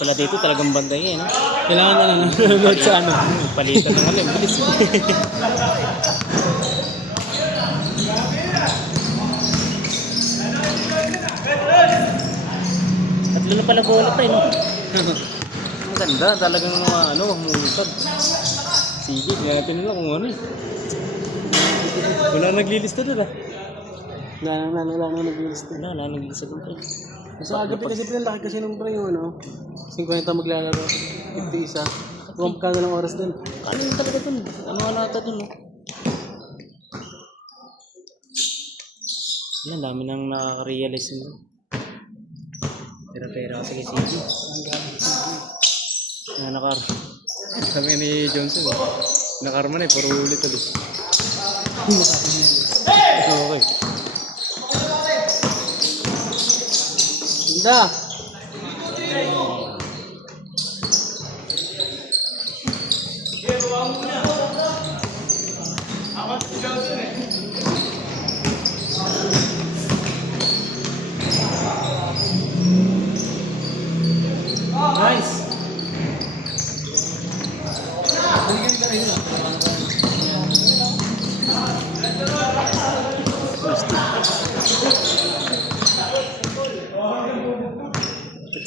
pala dito, talagang banday no? Kailangan na nanonood sa ano. Palitan ng alim, bilis. Tatlo na pala bola pa no? Ang ganda, talagang humusad. Sige, hindi natin nila kung ano eh. Wala naglilista doon ah. Wala na nag-list. Wala naglilista doon pre. So agabi kasi pinalaki kasi nung pre yung 50 maglalaro. 51. Kung ka na lang oras din. Ano yung talaga doon? Ano nata doon no? Yan, dami nang nakaka-realize nyo. Pera-pera kasi kay Sige. Sabi ni Johnson, nakarma na puro ulit ulit. Okay. Ganda! Nice!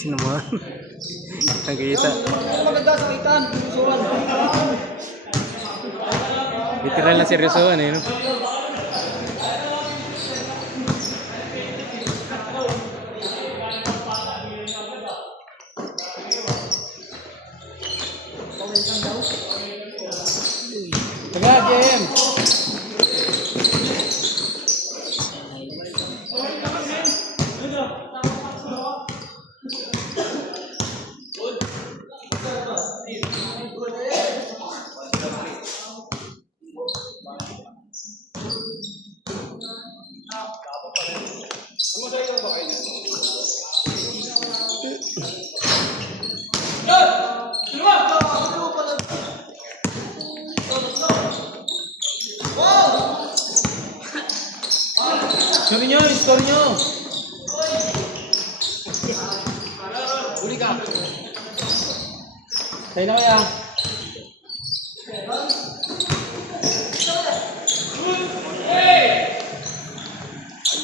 Sino mo? Nakikita. Literal na seryosoan eh, no? Taga, JM! Story nyo! Uli ka! Tayo na kaya!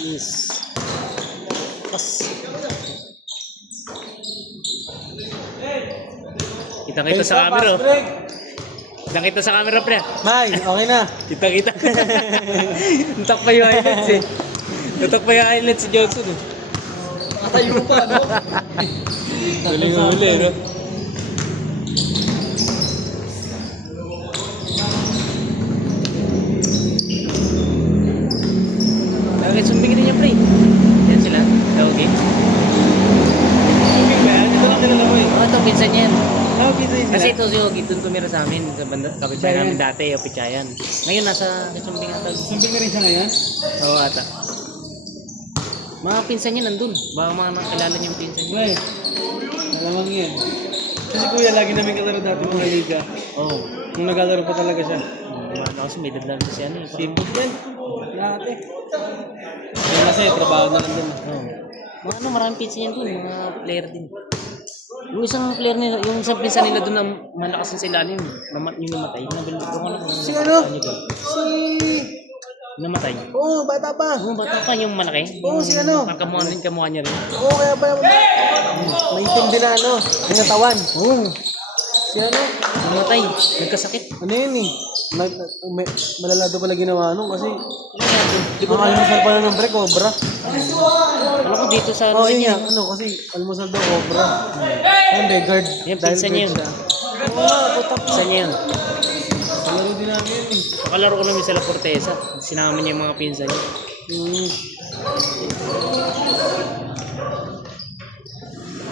Yes. Pas. Kita-kita sa camera. Kita-kita sa camera, pre. May, okay na! Kita-kita. Natak pa yung highlights eh. Natak pa yung highlights si Johnson eh. Matayo pa, no? Huli, no? Bakit sumbing rin niya, pre? Yan sila. Okay. Sumbing ba yan? Ito lang nilala mo eh. Ito, pinsan niya yan. Pizza yun Kasi sila. ito si Yogi, doon tumira sa amin. Sa banda, kapitbahay namin dati, o Pichayan. Ngayon, nasa sumbing ata. Sumbing na rin siya ngayon? Oo, ata. Mga pinsan niya nandun. Baka mga nakilala niya yung pinsan niya. May, malamang yan. Kasi kuya, lagi namin kalaro dati mga liga. Oo. Nung naglalaro pa talaga siya. Ano kasi may dadlan sa siya. Simple yan. Lahat eh. Yan kasi, trabaho na lang din. Oo. Mga maraming pinsan niya doon. Mga player din. Yung isang player nila, yung isang pinsan nila doon na malakas na sila yung namatay. Si ano? Si... Namatay. Oo, bata pa. Oo, bata pa yung malaki. Oo, si ano? Kamukha niya rin. Oo, kaya pa yung... Naintindi na ano, yung natawan. Oo. Si ano? Namatay. Nagkasakit. Ano yun eh? Malalado pala ginawa nung kasi... almusal pala ng break, cobra. Alam ko dito sa Oo, ano yun niya. nga. Ano, kasi almusal daw, cobra. Hindi, guard. Yan, Dahil pinsan niya guard yun. siya. Oo, putak. Pinsan niya yun. Malaro din namin yun eh. Pakalaro ko namin sila Fortesa. Sinama niya yung mga pinsan niya.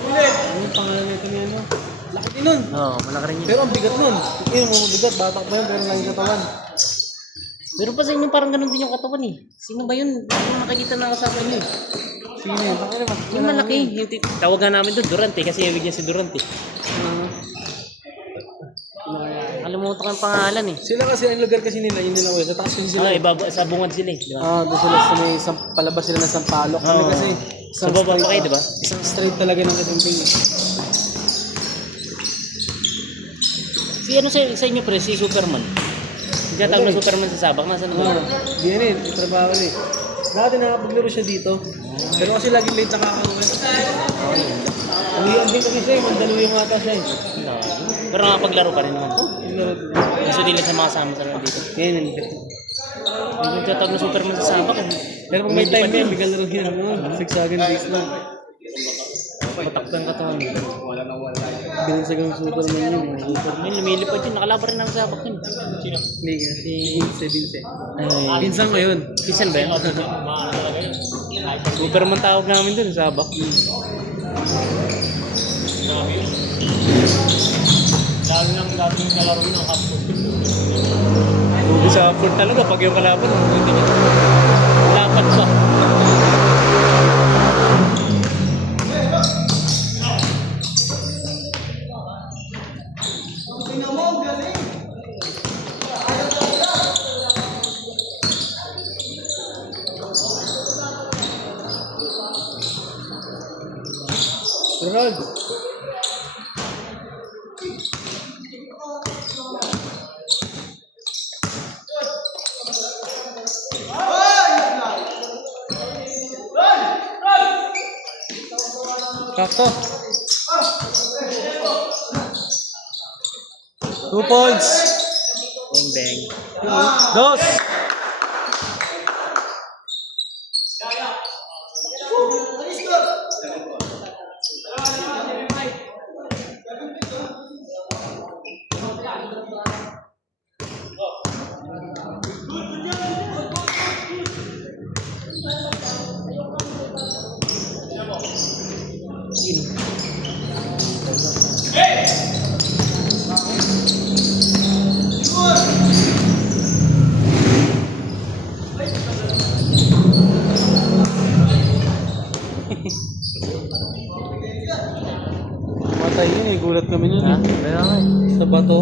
Ano yung pangalan nito niya, no? Laki din nun. Oo, malaki rin yun. Pero ang bigat nun. Yung mga bigat, batak pa yun, pero lang yung katawan. Pero pa sa inyo parang ganun din yung katawan eh. Sino ba yun? Ano nakikita na kasama niyo? Sige na yun, pakita naman. Yung malaki. Yung tawagan namin doon, Durante. Kasi ibig niya si Durante. Nakalimutan ko yung pangalan eh. Sila kasi, ang lugar kasi nila, yun nila, sa taas kasi sila. Ibaba, sa bungad sila eh. Di ba? Doon sila sa may palabas sila ng Sampaloc. Kami kasi, Sa baba pa kayo, di ba? Isang straight talaga ng kasumping. Si ano sa inyo pre, si Superman. Hindi tawag na Superman sa Sabak, nasa Oo, naman? di yan eh, itrabaho na eh. Dati nakapaglaro siya dito. Pero kasi laging late nakakauwi. Umiyan din kasi siya eh, mandalo yung ata siya eh. Pero nakapaglaro pa rin naman. Naglaro din. Gusto nila sa mga sama sa dito. Yan yun. Yung tatawag na Superman sa Sabak. Pero pag may time din, bigyan laro yan. Sigsagan days lang. Pataktan ka taon. Binansagang Superman yun. Superman, lumilipad yun. Nakalaban rin ng Sabak yun. Sino? Hindi nga. Vince. Ay, Pinsan ngayon. Pinsan ba yun? Superman tawag namin dun, Sabak. Lalo nang dating kalaro ng hapon. Bubi sa hapon talaga pag yung kalaban. Lapat pa. Ronald. Kakto. 2 points. Bang bang. Dos. Matay yun eh, gulat kami nun Ha? eh. Kaya nga. Sa bato.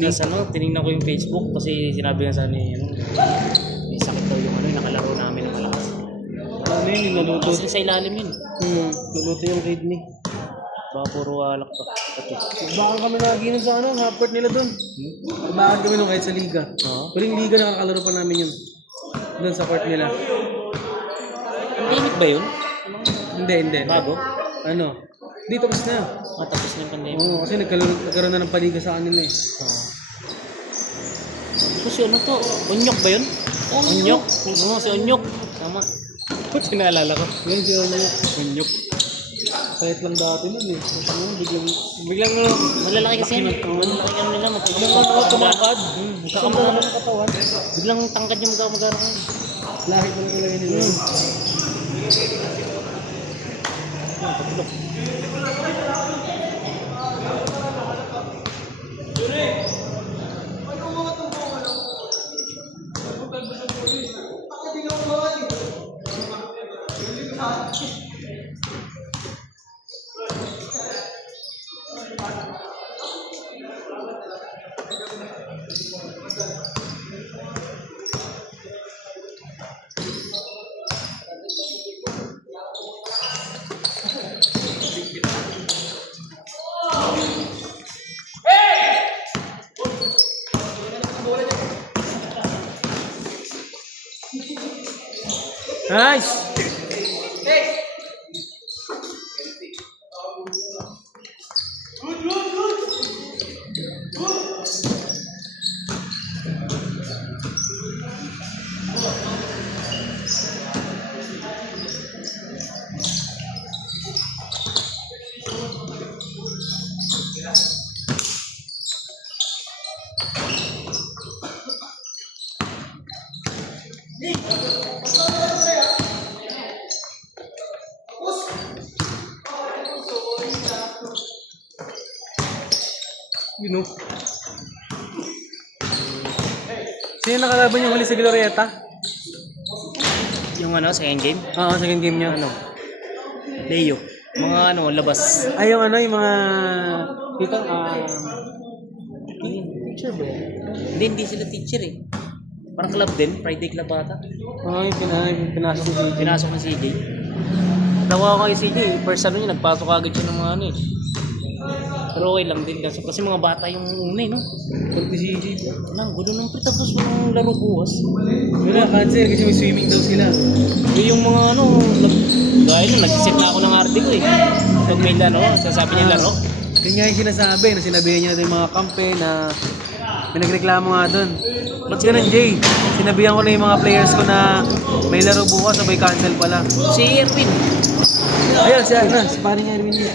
Tapos ano, tinignan ko yung Facebook kasi sinabi nga sa amin, ano, may sakit daw yung ano, yung nakalaro namin ng malakas. Ano yun, niluto. Kasi sa ilalim yun. Niluto yung kidney. Baka puro alak pa. Ito. Baka kami naginom sa ano, half-court nila dun. Bakit kami nung kahit sa liga. Oo. Pero yung liga nakakalaro pa namin yun. Dun sa court nila. Pandemic ba yun? Hindi. Bago? Ano? Dito tapos na. Matapos na yung pandemic. Oo, kasi nagkaroon na ng paliga sa kanila eh. Oo. Kasi ano to? Onyok ba yun? Onyok? Oo, si Onyok. Tama. Ba't sinaalala ko? Yan si ano. Onyok. Kahit lang dati nun eh. Tapos ano, Biglang malalaki kasi yan. Malalaki yan nila. tumakad. Magkakamahal. ng katawan. Biglang tangkad yung magkakamagara. Lahi pa lang talaga nila. Nice! You know. Sino nakalaban yung huli sa Glorieta? Yung ano, second game? Oo, second game niya. Ano? Leo. Mga ano, labas. Ay, yung ano, yung mga... Dito, Teacher ba yan? Hindi sila teacher eh. Parang club din, Friday club ata. yung pinasok si CJ. Pinasok na si CJ. Tawa ko kay CJ, first ano niya, nagpasok agad siya ng mga ano eh. Pero okay lang din kasi mga bata yung una no. Kunti si CJ. Nang gulo nung pre tapos walang laro bukas. Wala, cancel kasi may swimming daw sila. Yung mga ano, dahil nag-set na ako ng arte ko eh. Pag may laro, sasabi niya laro. Yun nga yung sinasabi, na sinabihan niya yung mga kampe na may nagreklamo nga doon. Ba't ganun, Jay? Sinabihan ko na yung mga players ko na may laro bukas, sabay cancel pala. Si Erwin. Ayun, si paring Erwin niya.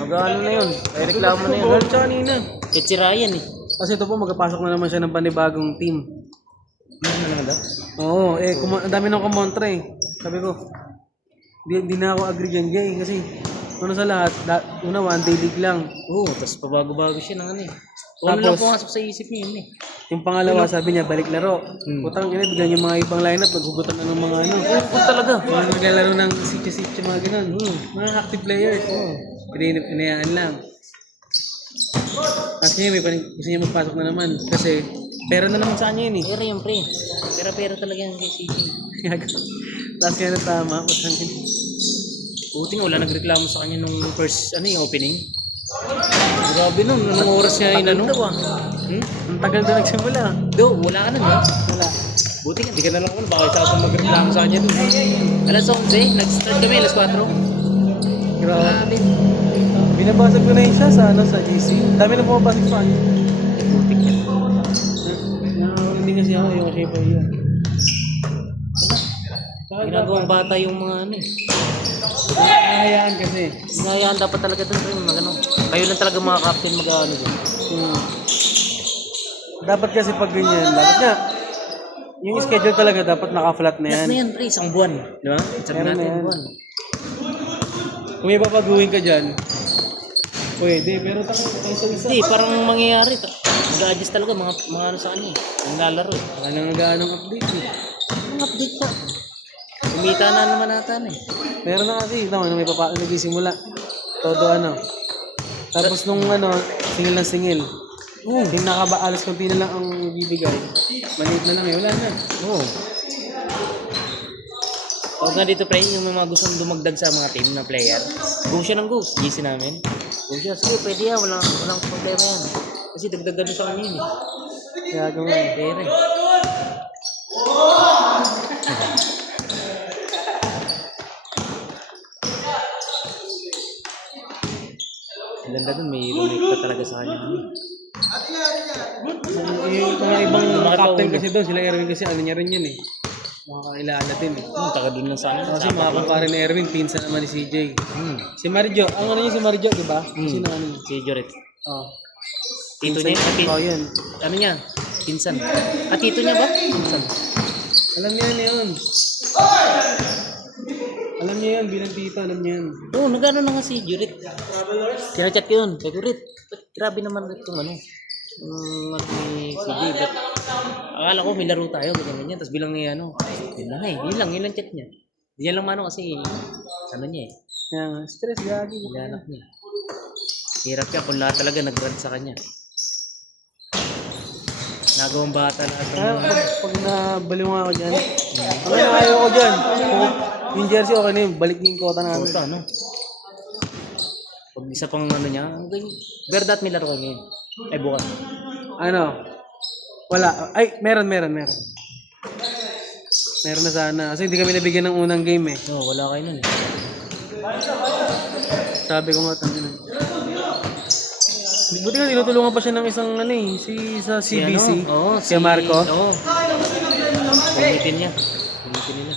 Mag-ano na yun. May reklamo na yun. Goal siya kanina. Eh, si Ryan eh. Kasi ito po, magpapasok na naman siya ng panibagong team. Ano na daw? Oo, ang dami nang kumontra eh. Sabi ko, di na ako agree dyan, Jay. Kasi, una sa lahat, una, one day league lang. Oo, tapos pabago-bago siya ng ano eh. Kung ano lang Tapos, pumasok sa isip niya yun eh. yung pangalawa, sabi niya, balik laro. Putang ina, bigyan yung mga ibang lineup, naghugutan na ng mga ano. Oo, talaga. Mga naglalaro ng sitya-sitya, mga ganun. Mga active players. Inayaan lang. Kasi gusto niya magpasok na naman. Kasi, pera na naman sa kanya yun eh. Pera yung pre. Pera talaga yan kay CJ. Tapos kaya na tama. Putang ina. Buti nga wala nagreklamo sa kanya nung first, ano yung opening. Grabe nun, anong oras niya inano? Ang tagal na nagsimula. Do, wala ka nun ha? Wala. Buti ka, di ka na lang baka isa akong magreklamo sa kanya dun. Alas 11, nag-start kami, alas 4. Grabe. Binabasag ko na yun siya sa GC. Dami na pumabasag sa kanya. Butik yan. Hindi kasi ako yung shape of yun. Ginagawang bata yung mga ano eh. Nahayaan kasi. Hinahayaan dapat talaga dun rin, magano. Kayo lang talaga mga captain mag-ano dun. Dapat kasi pag ganyan, dapat nga, yung schedule talaga dapat naka-flat na yan. Yes na yan pre, isang buwan. Di ba? Isang Meron na natin yan. buwan. Kung may babaguhin ka dyan, pwede, pero isa-isa. Hindi, parang mangyayari. Mag-a-adjust talaga mga ano sa kanya eh. Ang lalaro eh. Wala nang nag-aanong update eh. Ang update pa. Kumita na naman natin eh. Meron na kasi, may nagsisimula. Todo ano. Tapos nung singil ng singil. Yung alas konti na lang ang bibigay. Maliit na lang eh, wala na. Oo. Huwag nga dito pre, yung mga gustong dumagdag sa mga team na player. Go siya ng go. GC namin. Go siya. Sige, pwede yan. Walang problema yan. Kasi dagdagan na sa kanya yun eh. Kaya gawin. Pera eh. Ang ganda dun, may roommate pa talaga sa kanya. Yung mga ibang captain kasi doon, sila Erwin kasi ano niya rin yun eh. Makakailangan din eh. Taga dun lang sa amin. Kasi mga kumpare ni Erwin, pinsan naman ni CJ. Si Marijo, ang ano niya si Marijo, di ba? Sino ano niya? Si Joret. Oh. Tito niya, Oh, yun. ano niya? Pinsan. Tito niya ba? Pinsan. Alam niya yun. Alam niya yan, bilang tito, alam niya yan. Oo, nag-ano na nga si Joret. Sinachat ko yun. Sabi ko, Rit, grabe naman itong ano. Ano ni CJ. Akala ko may laro tayo, ganyan. Tapos bilang niya ano, yun lang eh. Yun lang chat niya. Yan lang mano kasi, ano niya eh. Yan, stress, gagi. Hinahanap niya. Hirap siya kung lahat talaga nag-run sa kanya. Nagawang bata lahat. Kaya pag nabaliw nga ako dyan, ang ayaw ko dyan, yung jersey okay na yun, balik niyo yung kota namin. Puta, ano? Pag isa pang ano niya, Verdat may laro ngayon. Ay, bukas. Ano? Wala. Ay, meron. Meron na sana. Kasi hindi kami nabigyan ng unang game eh. Oo, wala kayo nun eh. Sabi ko nga, tangin. Buti nga, tinutulungan pa siya ng isang sa CBC. Oo, si Marco. Oo. Kumitin niya. Kumitin nila.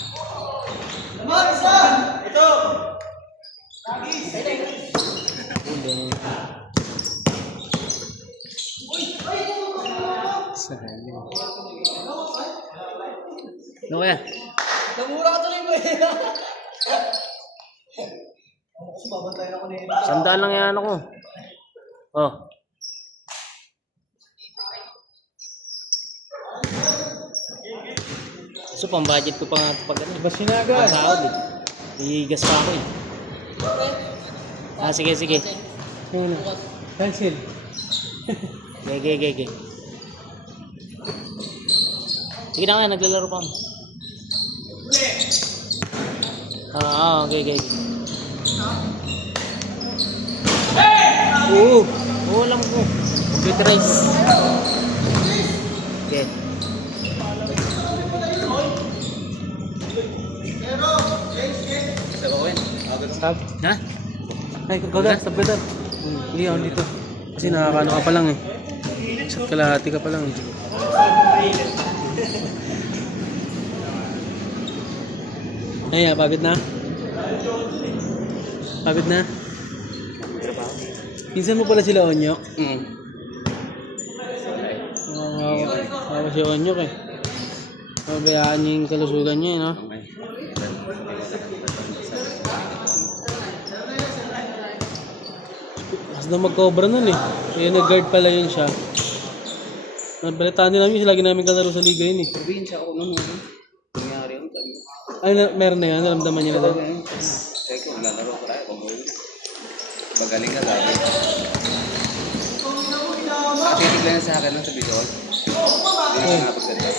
Ano kaya? Namura ka tuloy ba eh? Sandaan lang yan ako. Oh. So, pang budget ko pa nga ito pag ano. Bas sinagad. Pang sahod eh. Igas pa ako eh. Sige. Ano? Pencil. Gege. Sige na nga, naglalaro pa ako. Okay. Oo. Oo, alam ko. Computerize. Okay. Stop. Ha? Ay, kagad, stop ka dyan. Hindi ako dito. Kasi nakakano ka pa lang eh. Isa't kalahati ka pa lang eh. Ay, pagod na? Pagod na? Pinsan mo pala sila Onyok? Ako si Onyok eh. Pabayaan niya yung kalusugan niya eh, no? Mas na mag-cobra nun eh. Kaya nag-guard pala yun siya. Nabalitaan din namin, lagi namin kalaro sa liga yun eh. Probinsya ako nung nangyari yun. Ay, meron na yan, naramdaman niya na doon. Sabi ko, lalaro ko tayo, pag-uwi na. Magaling ka sabi. Titig lang sa akin nun sa video. Hindi na nga pagsalita.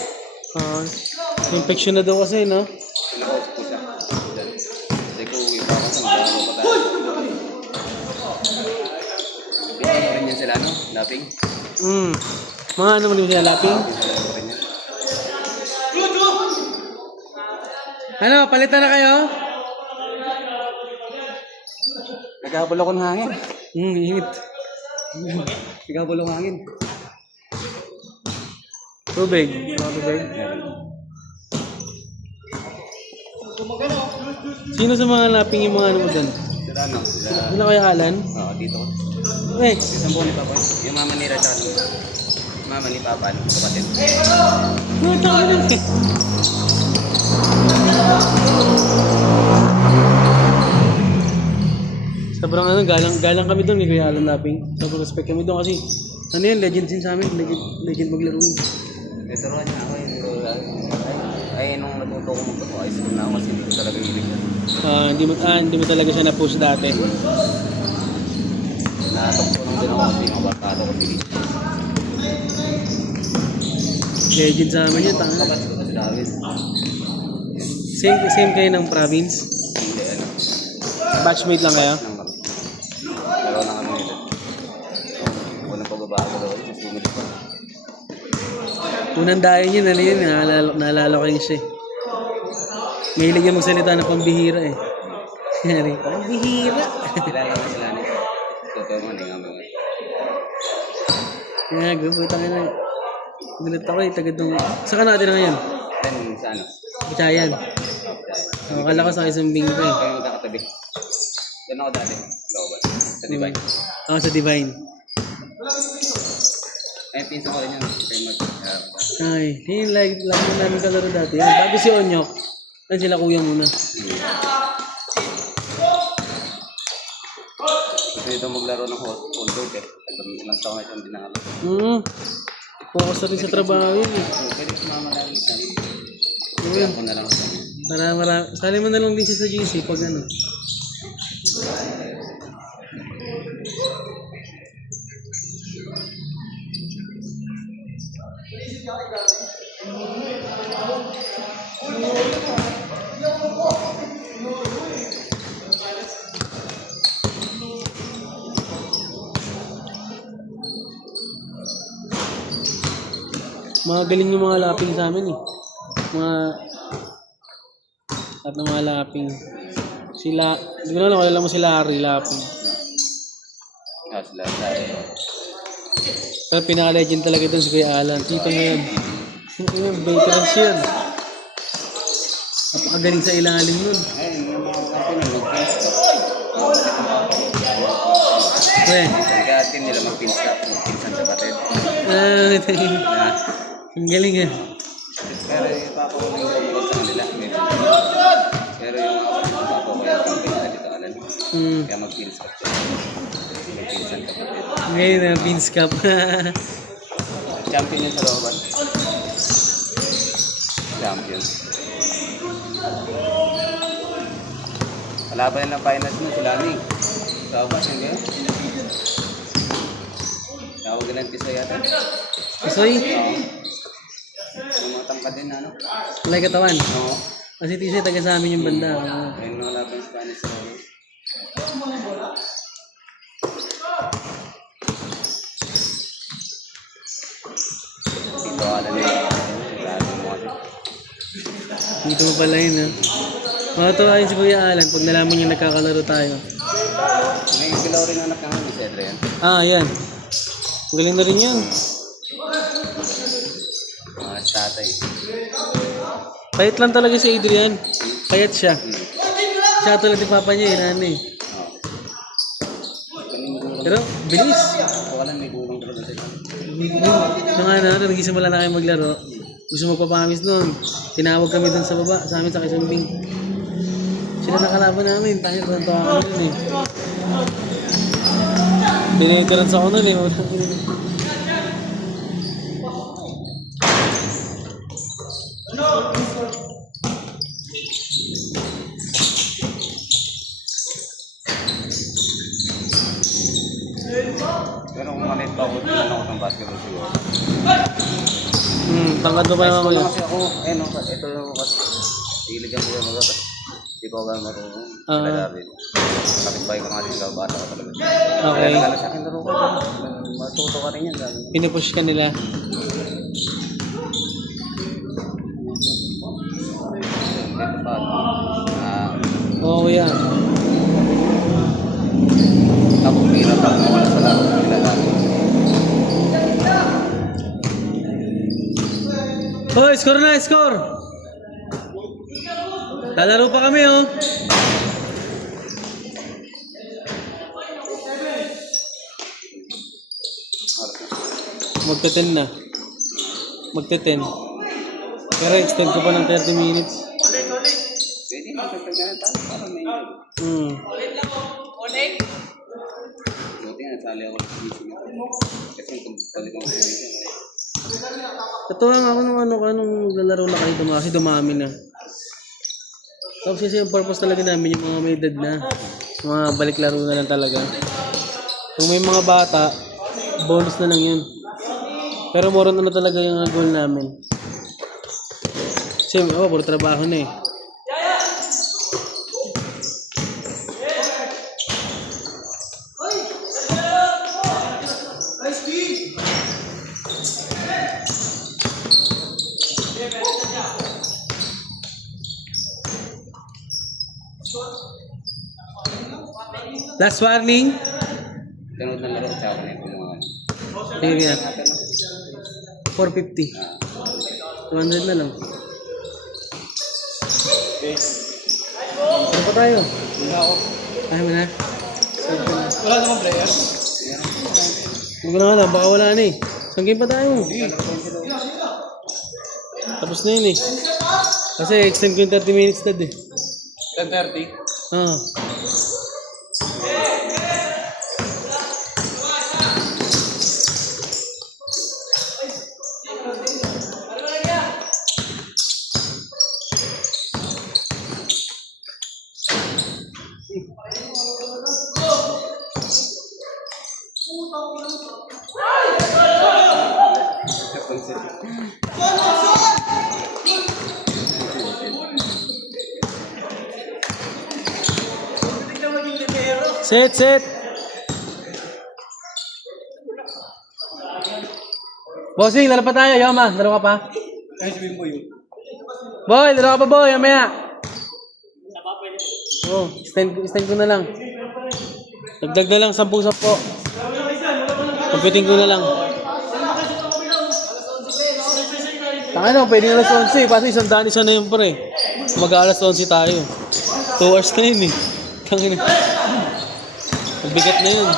Infection na daw kasi, no? Pinakausap ko siya. Sabi ko, uwi pa ako sa maglalaro pa tayo. Pinakausap rin yan sila, no? Lapping. Mga ano mo din siya, laping? Pinakausap rin yan. Ano, palitan na kayo? Nagkakabalo ko ng hangin. Init. Nagkakabalo ng hangin. Tubig. Tubig. Sino sa mga laping yung mga ano mo dyan? Sila ano? Sila. Sino kaya Alan? Oo, dito ko. Eh, Isang buwan ni Papa. Yung mama ni Rata. Mama ni Papa, ano? Kapatid. ano tayo na eh? Sobrang ano, galang kami doon ni Kuya Alan Laping. Sobrang respect kami doon kasi ano yan, legend din sa amin, legend maglaro yun. Turuan niya ako yung nung natuto ko magturo, ayos ko na ako kasi hindi ko talaga hilig na. Hindi mo talaga siya na-post dati. Natoksonan din ako kasi mabarkado ko si Rita. Legend sa amin yun, tanga. Kapatid ko kasi David. Same kayo ng province? Hindi ano. Batchmate lang kayo? Nang kami. Pero lang kami nila. Unang pagbabago daw, mas bumili pa. Unang dayo yun, ano yun, naalala ko yung siya. Mahilig yung magsalita ng pambihira eh. Pambihira! Kilala na sila ni. Totoo mo, hindi nga mo. Gago, puta ka na. Gulat ako eh, tagad nung... Saan ka natin na ngayon? Then sa ano? Bicayan. Akala ko sa isang bingo eh. Kami magkakatabi. Doon ako dati. Looban. Sa Divine. Ako sa Divine. Ay, pinsan ko rin yun. Kaya Ay, yun like namin kalaro dati. Yan, bago si Onyok. Yan sila kuya muna. Gusto nito maglaro ng whole court eh. Ilang taon na siyang dinalo. Focus na rin sa trabaho yun eh. Pwede sumama lang sa akin. Yun. Kaya ako na lang sa Sali mo na lang din siya sa GC pag ano. Mga galing yung mga laping sa amin eh. At ng mga laping. Sila, hindi ko na alam, alam mo sila Harry Laping. sila sa Pero pinaka-legend talaga doon si Kuya Alan. Kita ngayon. Yung veterans yun. Napakagaling sa ilalim nun. Ayun, yung mga kapatid na mag-pins ka. Eh, Nag-atin nila mag-pins ka. Mag-pinsan sa kapatid. ang galing eh. Pero yung papa ko yung gumagod sa kanila. Pero yung kapatid ng papa ko yung campaign na dito kanan. Kaya mag-pins ka. Mag-pinsan ka kapatid. Ngayon na, Beans Cup. Champion yun sa looban. Champion. Kalaban ng finals mo, sila ni. Sa abas, hindi yan. Tawag lang Tisoy yata. Tisoy? Oo. Yung mga tangkad din na, ano? Walay katawan. Oo. Kasi Tisoy, taga sa amin yung banda. Ayun mga laban Spanish sa Dito mo pala yun, ha? Makatawa yun si Kuya Alan pag nalaman niya nagkakalaro tayo. May bilaw rin anak namin, si Adrian. Ah, yan. Magaling na rin yan. Mga tatay. Payat lang talaga si Adrian. Payat siya. Siya tulad ni Papa niya, nanay. Pero, bilis. Ako alam, may gulong talaga sila. Nung ano, nagsisimula na kayo maglaro, gusto magpapamis noon. Tinawag kami dun sa baba, sa amin sa Kisumbing. Sila nakalaban namin, tayo tawa kami nun eh. Binitiran sa ako nun eh. Pero kung malit pa ako, tinan ako ng basketball siguro. Tangkad mo pa naman School yun. kasi ako, ito yung kasi. Hiligan ko yung mga tapos di ko agad marunong. Sila dati. Kapit-bahay ko nga sila, bata ko talaga. Okay. Kaya nagkala sa akin, laro ko ito. Matuto ka rin yan. Pinupush ka nila. Dito pa. Oo, kuya. Ako hirap ako wala sa laro nila dati. Oh, score na, score! Lalaro pa kami, oh. Magte-10 na. Magte-10. Pero extend ko pa ng 30 minutes. Pwede mo sa pagkakas tayo para may buti nga sali ako sa gising. Kasi kung balik ako sa gising. Totoo nga ako nung lalaro na kayo kasi dumami na. Tapos kasi yung purpose talaga namin yung mga may edad na. Mga balik laro na lang talaga. Kung may mga bata, bonus na lang yun. Pero more on talaga yung goal namin. Siyempre, puro trabaho na eh. Last warning. Ganun na laro sa akin yung mga Sige na. 450. 200 na lang. Ano pa tayo? Wala ako. Ayaw mo na? Wala namang player. Hindi ko na alam. Baka wala na eh. Saan game pa tayo? Tapos na yun eh. Kasi extend ko yung 30 minutes dad eh. 10:30. Ah. Set. Bossing, laro pa tayo. Yama, laro ka pa. Boy, laro ka pa boy. Mamaya. Oh, stand ko na lang. Dagdag na lang 10-10. Computing ko na lang. Tanga pwede na alas 11 eh. Paso isang daan isa na yun pre. Mag-alas 11 tayo. 2 hours na yun eh. Tanga na. Mabigat na yun.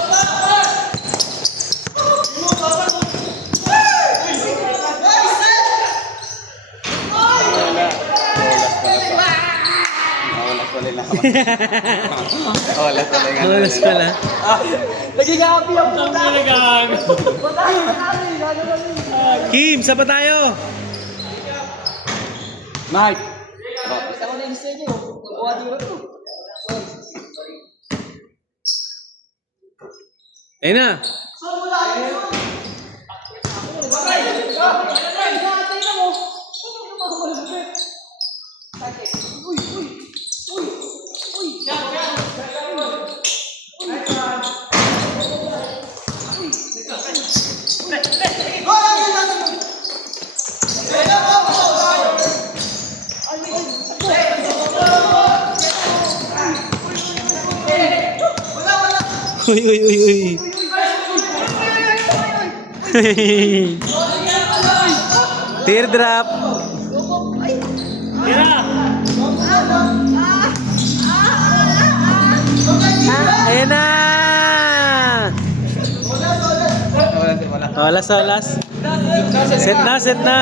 Nawalas pala. Nagigakapi ang puta. Kim, saan pa tayo? Mike! Ayun na. Uy, uy, uy, uy. Teardrop. Tira! Ayan na! Wala, wala. Olas, olas. Set na, set na.